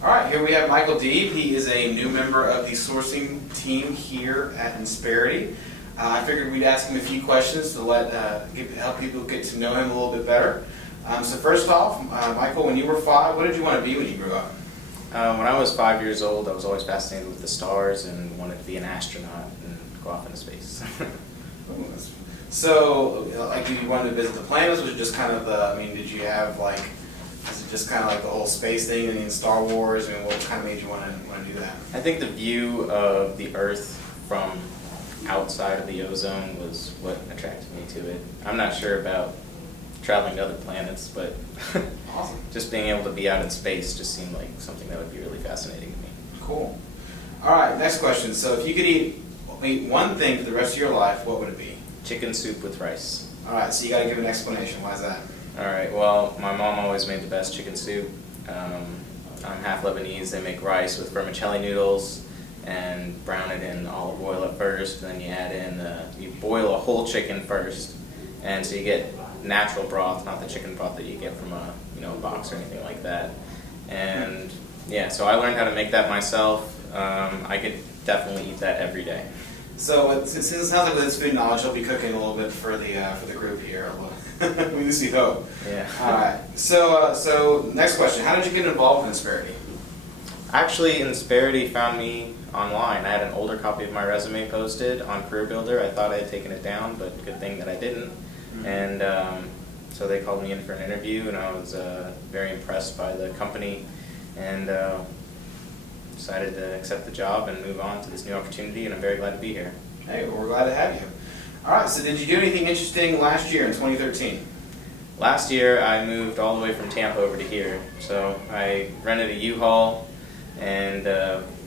All right, here we have Michael Deeb. He is a new member of the sourcing team here at Insperity. I figured we'd ask him a few questions to help people get to know him a little bit better. So first off, Michael, when you were 5, what did you want to be when you grew up? When I was 5 years old, I was always fascinated with the stars and wanted to be an astronaut and go off into space. So, like, you wanted to visit the planets? Was it just kind of did you have, like, is it just kind of like the whole space thing and in Star Wars? I mean, what kind of made you want to do that? I think the view of the Earth from outside of the ozone was what attracted me to it. I'm not sure about traveling to other planets, but Awesome. just being able to be out in space just seemed like something that would be really fascinating to me. Cool. All right, next question. So if you could eat one thing for the rest of your life, what would it be? Chicken soup with rice. All right, so you got to give an explanation. Why is that? All right, well, my mom always made the best chicken soup. I'm half Lebanese. They make rice with vermicelli noodles and brown it in olive oil at first. Then you add in, you boil a whole chicken first, and so you get natural broth, not the chicken broth that you get from a box or anything like that. And yeah, so I learned how to make that myself. I could definitely eat that every day. So since it sounds like with his food knowledge, he'll be cooking a little bit for the group here. We just hope. Yeah. All right. So next question: how did you get involved in Insperity? Actually, Insperity found me online. I had an older copy of my resume posted on Career Builder. I thought I had taken it down, but good thing that I didn't. Mm-hmm. And so they called me in for an interview, and I was very impressed by the company, and decided to accept the job and move on to this new opportunity, and I'm very glad to be here. Hey, well, we're glad to have you. All right, so did you do anything interesting last year in 2013? Last year, I moved all the way from Tampa over to here. So I rented a U-Haul and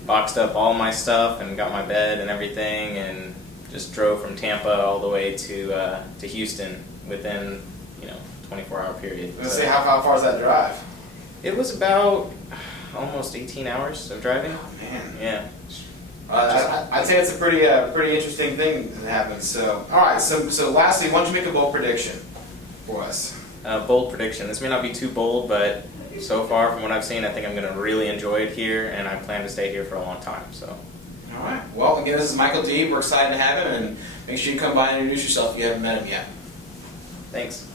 boxed up all my stuff and got my bed and everything, and just drove from Tampa all the way to Houston within 24-hour period. I was going to say, how far is that drive? It was about almost 18 hours of driving. Oh, man. Yeah. I'd say it's a pretty interesting thing that happens. So, all right. So lastly, why don't you make a bold prediction for us? Bold prediction. This may not be too bold, but so far from what I've seen, I think I'm going to really enjoy it here, and I plan to stay here for a long time. So. All right. Well, again, this is Michael Deeb. We're excited to have him, and make sure you come by and introduce yourself if you haven't met him yet. Thanks.